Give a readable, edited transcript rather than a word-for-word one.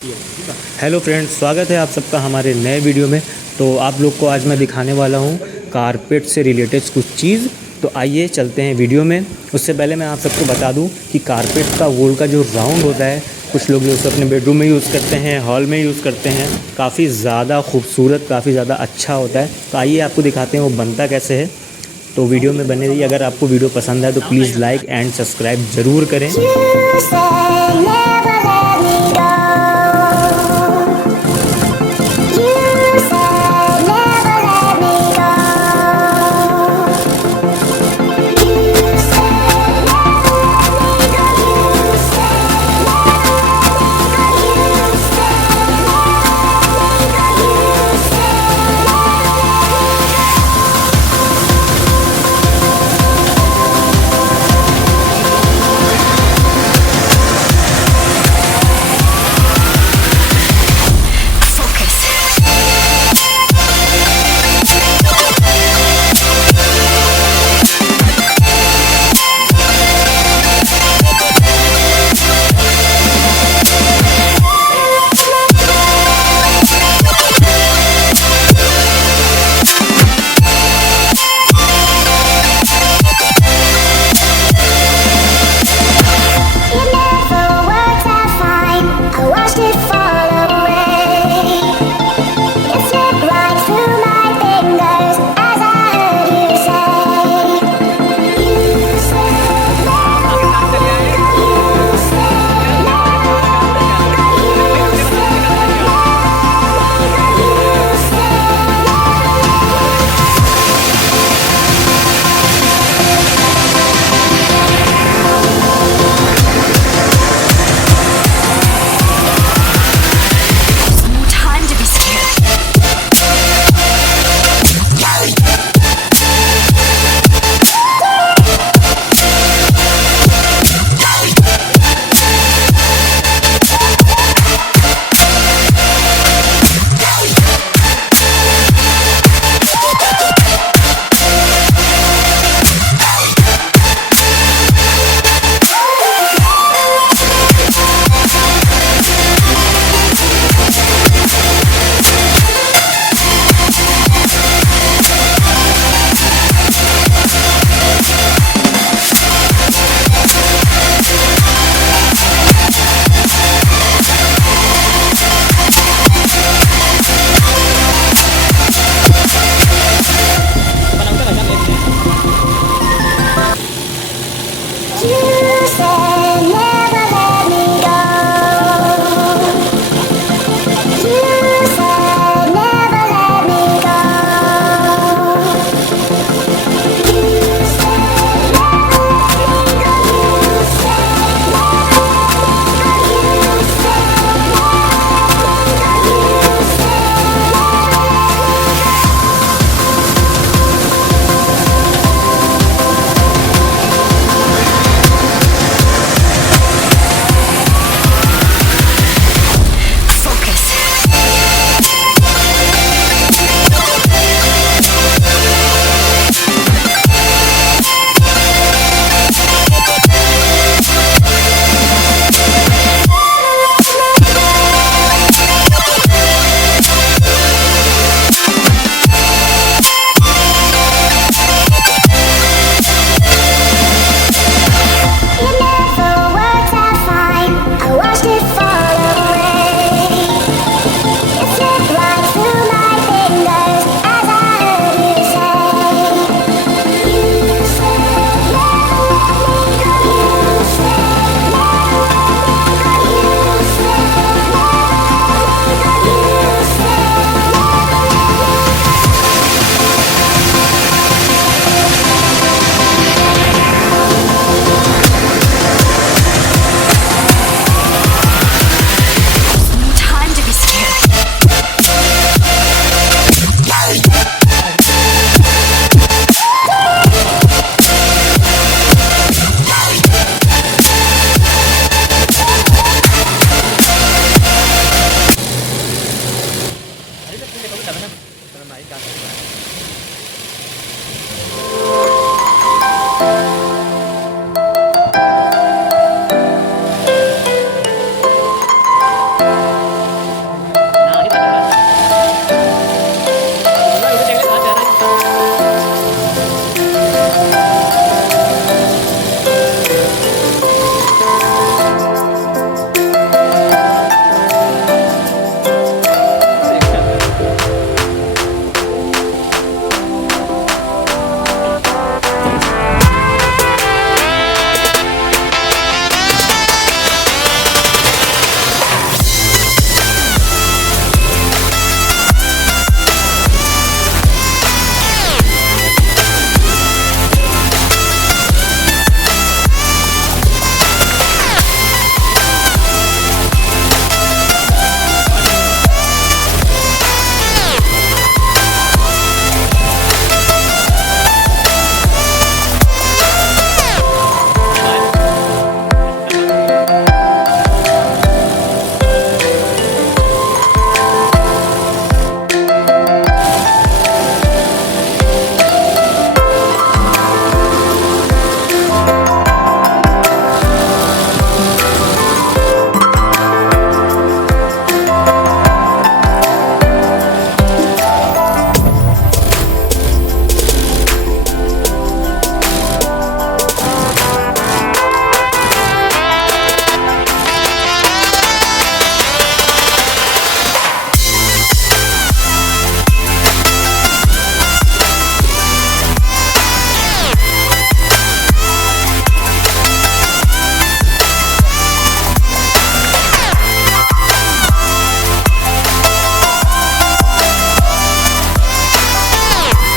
Hello friends, स्वागत है आप सबका हमारे नए वीडियो में। तो आप लोग को आज मैं दिखाने वाला हूँ कारपेट से रिलेटेड कुछ चीज़। तो आइए चलते हैं वीडियो में। उससे पहले मैं आप सबको बता दूं कि कारपेट का वॉल का जो राउंड होता है, कुछ लोग जो उसे अपने बेडरूम में यूज़ करते हैं, हॉल में यूज़ करते हैं, काफ़ी ज़्यादा खूबसूरत, काफ़ी ज़्यादा अच्छा होता है। तो आइए आपको दिखाते हैं वो बनता कैसे है। तो वीडियो में बने रहिए। अगर आपको वीडियो पसंद है तो प्लीज़ लाइक एंड सब्सक्राइब ज़रूर करें।